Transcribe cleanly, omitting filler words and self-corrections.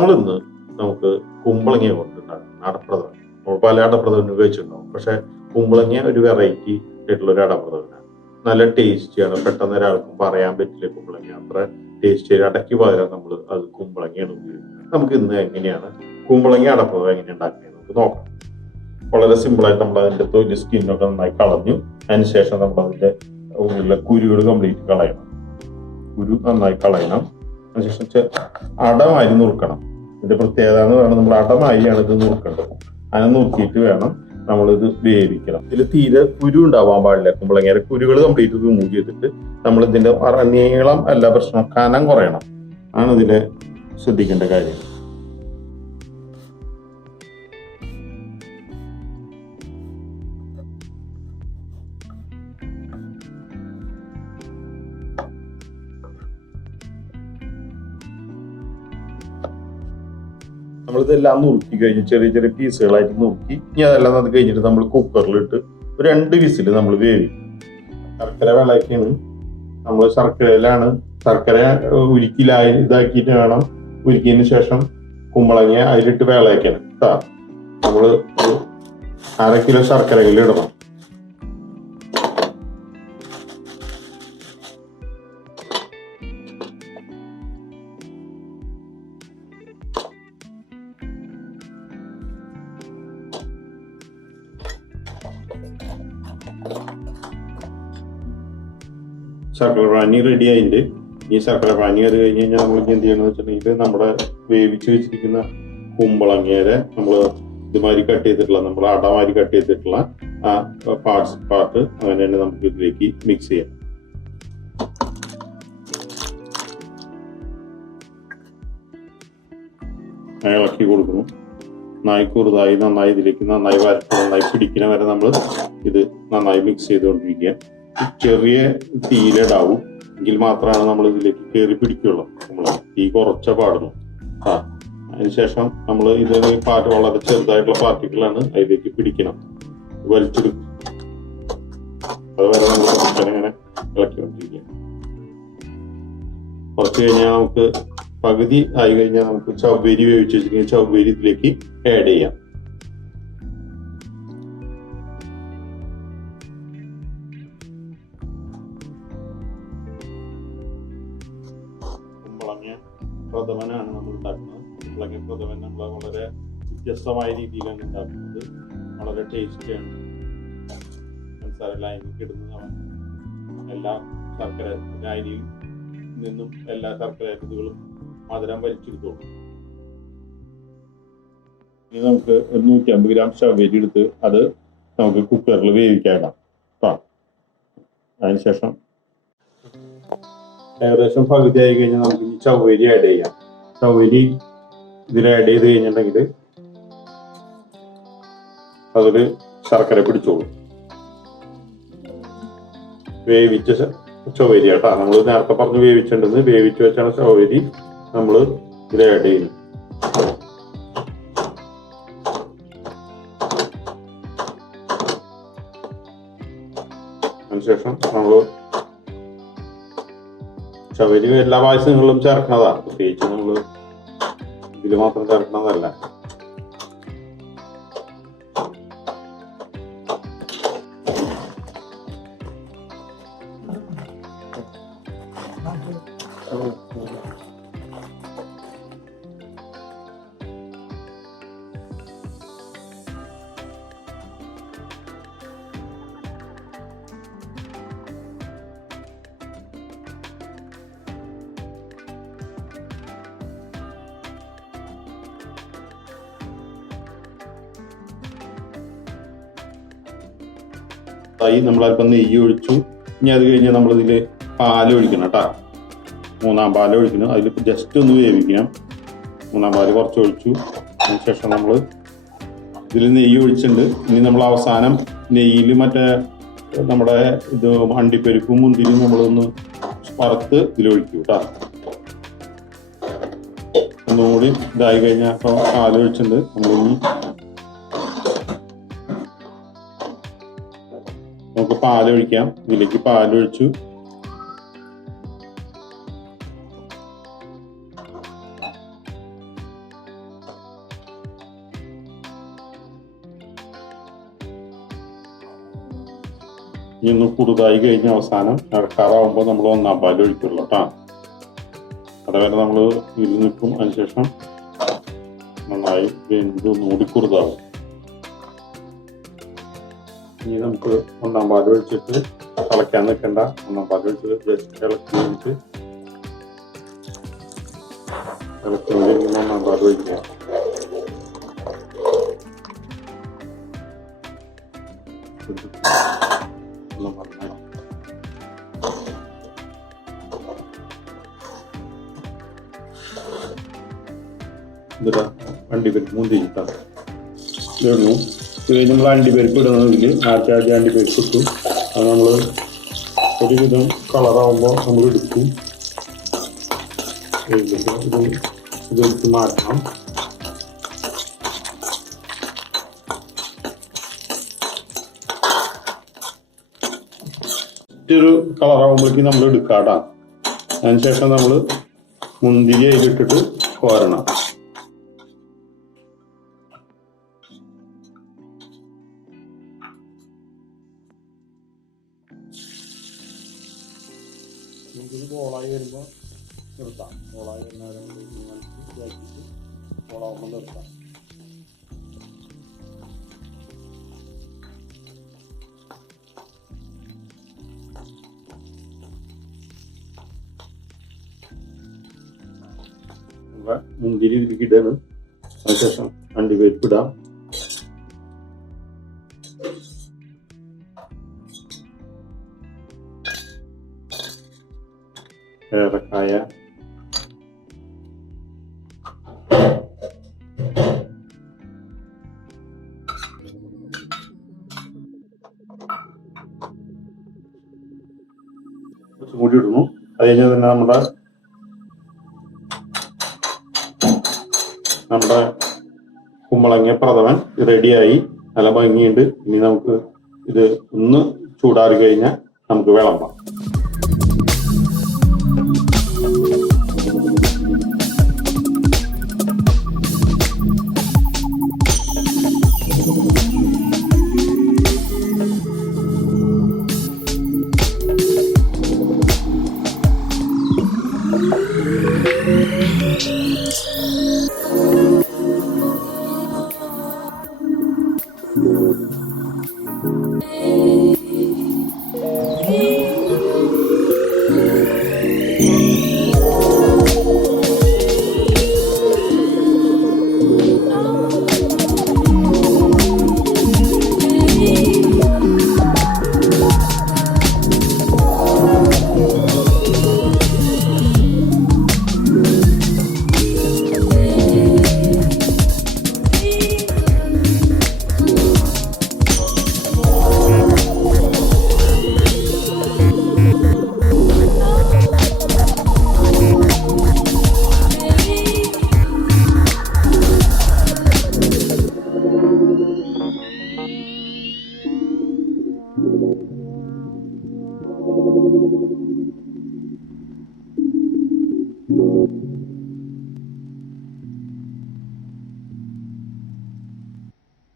നമ്മളിന്ന് നമുക്ക് കുമ്പളങ്ങ കൊണ്ടുണ്ടാകുന്ന അടപ്രഥമൻ. നമ്മൾ പല അടപ്രഥമനും ഉപയോഗിച്ചിട്ടുണ്ടാവും, പക്ഷെ കുമ്പളങ്ങ ഒരു വെറൈറ്റി ആയിട്ടുള്ള ഒരു അടപ്രഥമനാണ്. നല്ല ടേസ്റ്റിയാണ്. പെട്ടെന്ന് ഒരാൾക്കും പറയാൻ പറ്റില്ല കുമ്പളങ്ങ അത്ര ടേസ്റ്റ്. അടയ്ക്ക് പകരം നമ്മൾ അത് കുമ്പളങ്ങയാണ് ഉപയോഗിക്കുന്നത്. നമുക്ക് ഇന്ന് എങ്ങനെയാണ് കുമ്പളങ്ങ അടപ്രഥമൻ എങ്ങനെ ഉണ്ടാക്കുന്നത് നമുക്ക് നോക്കാം. വളരെ സിമ്പിളായിട്ട് നമ്മൾ അതിൻ്റെ തൊലി സ്കിന്നൊക്കെ നന്നായി കളഞ്ഞു. അതിനുശേഷം നമ്മൾ അതിൻ്റെ ഉള്ളിലെ കുരുകൾ കംപ്ലീറ്റ് കളയണം. കുരു നന്നായി കളയണം. അതിനുശേഷം അടമായി നുറുക്കണം. ഇതിന്റെ പ്രത്യേകത എന്ന് പറയുന്നത് നമ്മൾ അടമായിയാണ് ഇത് നുറുക്കേണ്ടത്. അങ്ങനെ നുറുക്കിയിട്ട് വേണം നമ്മളിത് വേവിക്കണം. ഇതിൽ തീരെ കുരു ഉണ്ടാവാൻ പാടില്ല. കുമ്പളങ്ങയുടെ കുരുകൾ കംപ്ലീറ്റ് റിമൂവ് ചെയ്തിട്ട് നമ്മൾ ഇതിന്റെ നീളം അല്ല പ്രശ്നം, കനം കുറയണം ആണ് ഇതിലെ ശ്രദ്ധിക്കേണ്ട കാര്യം. നമ്മളിതെല്ലാം നുറുക്കി കഴിഞ്ഞ് ചെറിയ ചെറിയ പീസുകളായിട്ട് നുറുക്കി, ഇനി അതെല്ലാം അത് കഴിഞ്ഞിട്ട് നമ്മൾ കുക്കറിലിട്ട് ഒരു 2 വിസിൽ നമ്മൾ വേവിക്കും. ശർക്കര വെള്ളയ്ക്കാണ് നമ്മൾ ശർക്കര ഉരുക്കിലായി ഇതാക്കിയിട്ട് വേണം. ഉരുക്കിയതിന് ശേഷം കുമ്പളങ്ങ അതിലിട്ട് വേളയ്ക്കണം കേട്ടോ. നമ്മൾ 1/2 കിലോ ശർക്കരയിൽ ഇടണം. ശർക്കര പാനി റെഡി ആയിട്ട് ഈ ശർക്കര പാനി അത് കഴിഞ്ഞ് കഴിഞ്ഞാൽ നമ്മൾ എന്ത് ചെയ്യണമെന്ന് വെച്ചിട്ടുണ്ടെങ്കിൽ നമ്മുടെ വേവിച്ച് വെച്ചിരിക്കുന്ന കുമ്പളങ്ങയുടെ നമ്മൾ ഇതുമാതിരി കട്ട് ചെയ്തിട്ടുള്ള, നമ്മൾ അടമാതിരി കട്ട് ചെയ്തിട്ടുള്ള ആ പാർട്ട് അങ്ങനെ തന്നെ നമുക്ക് ഇതിലേക്ക് മിക്സ് ചെയ്യാം. ഇളക്കി കൊടുക്കുന്നു. നന്നായി ഇതിലേക്ക് നന്നായി വരട്ട്, നന്നായി പിടിക്കുന്ന വരെ നമ്മൾ ഇത് നന്നായി മിക്സ് ചെയ്തുകൊണ്ടിരിക്കുക. ചെറിയ തീയിലിടാവും, എങ്കിൽ മാത്രമാണ് നമ്മൾ ഇതിലേക്ക് കയറി പിടിക്കുള്ളൂ. നമ്മൾ തീ കുറച്ച പാടുന്നു. അതിനുശേഷം നമ്മൾ ഇത് വളരെ ചെറുതായിട്ടുള്ള പാർട്ടിക്കിളാണ് അതിലേക്ക് പിടിക്കണം. വലിച്ചെടുക്കും. അതുവരെ നമ്മൾ ഇങ്ങനെ ഇളക്കിക്കൊണ്ടിരിക്കുക. കുറച്ച് കഴിഞ്ഞാൽ നമുക്ക് പകുതി ആയി കഴിഞ്ഞാൽ നമുക്ക് ചവ്വേരി വേവിച്ച് വെച്ചിട്ടുണ്ടെങ്കിൽ ചവ്വേരി ഇതിലേക്ക് ആഡ് ചെയ്യാം. കുമ്പളങ്ങ പ്രഥമനാണ് നമ്മൾ ഉണ്ടാക്കുന്നത്. കുമ്പളങ്ങ പ്രഥമൻ നമ്മൾ വളരെ വ്യത്യസ്തമായ രീതിയിലാണ് ഉണ്ടാക്കുന്നത്. വളരെ ടേസ്റ്റിയാണ്. പഞ്ചസാരയിലേക്ക് ഇടുന്നതാണ്. എല്ലാ ശർക്കര അരിയിൽ നിന്നും എല്ലാ ശർക്കര അരികളും മധുരം വലിച്ചെടുത്തോളും. ഇനി നമുക്ക് 150 ഗ്രാം ചവ്വേരി എടുത്ത് അത് നമുക്ക് കുക്കറിൽ വേവിക്കാനിടാം. അതിനുശേഷം ഏകദേശം പകുതി ആയി കഴിഞ്ഞാൽ നമുക്ക് ഈ ചവ്വേരി ആഡ് ചെയ്യാം. ചവ്വേരി ഇതിൽ ആഡ് ചെയ്ത് കഴിഞ്ഞിട്ടുണ്ടെങ്കിൽ അതില് ശർക്കര പിടിച്ചോളും. വേവിച്ച ചവ്വേരി കേട്ടാ, നമ്മൾ നേരത്തെ പറഞ്ഞ് വേവിച്ചിട്ടുണ്ടെന്ന്. വേവിച്ച് വെച്ചാണ് ചവ്വേരി നമ്മൾ ഇതിൽ ആഡ് ചെയ്യുന്നത്. അതിനുശേഷം നമ്മൾ ചവ്വേരി എല്ലാ പായസങ്ങളിലും ചേർക്കുന്നതാണ്. പ്രത്യേകിച്ച് നമ്മൾ ഇതിൽ മാത്രം ചേർക്കുന്നതല്ല. നമ്മളൽപ്പം നെയ്യ് ഒഴിച്ചു. ഇനി അത് കഴിഞ്ഞാൽ നമ്മളിതിൽ പാല് ഒഴിക്കണം കേട്ടോ. 3-ാം പാല് ഒഴിക്കണം. അതിൽ ജസ്റ്റ് ഒന്ന് വേവിക്കണം. 3-ാം പാല് കുറച്ച് ഒഴിച്ചു. അതിനുശേഷം നമ്മൾ ഇതിൽ നെയ്യ് ഒഴിച്ചിട്ടുണ്ട്. ഇനി നമ്മൾ അവസാനം നെയ്യിൽ മറ്റേ നമ്മുടെ ഇത് അണ്ടിപ്പരിപ്പും മുന്തിരിയും നമ്മളൊന്ന് വറുത്ത് ഇതിലൊഴിക്കും കേട്ടോ. ഒന്നുകൂടി ഇതായി കഴിഞ്ഞാൽ ഇപ്പോൾ പാല് ഒഴിച്ചിട്ടുണ്ട്. നമ്മളിനി നമുക്ക് പാലൊഴിക്കാം. ഇതിലേക്ക് പാലൊഴിച്ചു. ഇനി ഒന്ന് കൂടുതലായി കഴിഞ്ഞ അവസാനം ഇറക്കാറാവുമ്പോൾ നമ്മൾ ഒന്നാം പാല് ഒഴിക്കുള്ളൂ കേട്ടോ. അതുവരെ നമ്മൾ ഇതിൽ നിൽക്കും. അതിനുശേഷം നന്നായി വെന്ത് ഒന്നുകൂടി കുറുതാവും. ഇനി നമുക്ക് ഒന്നാം പാല് ഒഴിച്ചിട്ട് തിളയ്ക്കാൻ നിൽക്കണ്ട. ഒന്നാം പാല് ഒഴിച്ചിട്ട് ജസ്റ്റ് ഇളക്കി കഴിഞ്ഞിട്ട് ഒന്നാം പാല് ഒഴിക്കുക. ഇതിടാ അണ്ടിപ്പരിപ്പ് മുന്തിരിട്ടാ ഇടുന്നു. ഇത് കഴിഞ്ഞ് നമ്മൾ അണ്ടിപ്പരിപ്പ് ഇടുന്നതിൽ ആദ്യം അണ്ടിപ്പരിപ്പ് ഇട്ടു. അത് നമ്മൾ ഒരുവിധം കളറാവുമ്പോൾ നമ്മൾ എടുക്കും. ഇതെടുത്ത് മാറ്റണം. ഒരു കളറാവുമ്പോഴേക്കും നമ്മൾ എടുക്കാട്ടാ. അതിനുശേഷം നമ്മൾ മുന്തിരി അതിലിട്ടിട്ട് കോരണം. മുന്തിരി ബോളായി വരുമ്പോൾ നിർത്താം. ബോളായി വരുന്നവരെ ബോളാവുമ്പോൾ നിർത്താം. മുന്തിരി ഇതിലേക്ക് ഇടണം. അതിനുശേഷം അണ്ടിപ്പരിപ്പ് ഇടാം. ഏലക്കായ, കുറച്ചും കൂടി ഇടുന്നു. അത് കഴിഞ്ഞാൽ തന്നെ നമ്മുടെ കുമ്പളങ്ങ പ്രഥമൻ റെഡിയായി. നല്ല ഭംഗിയുണ്ട്. ഇനി നമുക്ക് ഇത് ഒന്ന് ചൂടാറി കഴിഞ്ഞാൽ നമുക്ക് വിളമ്പാം.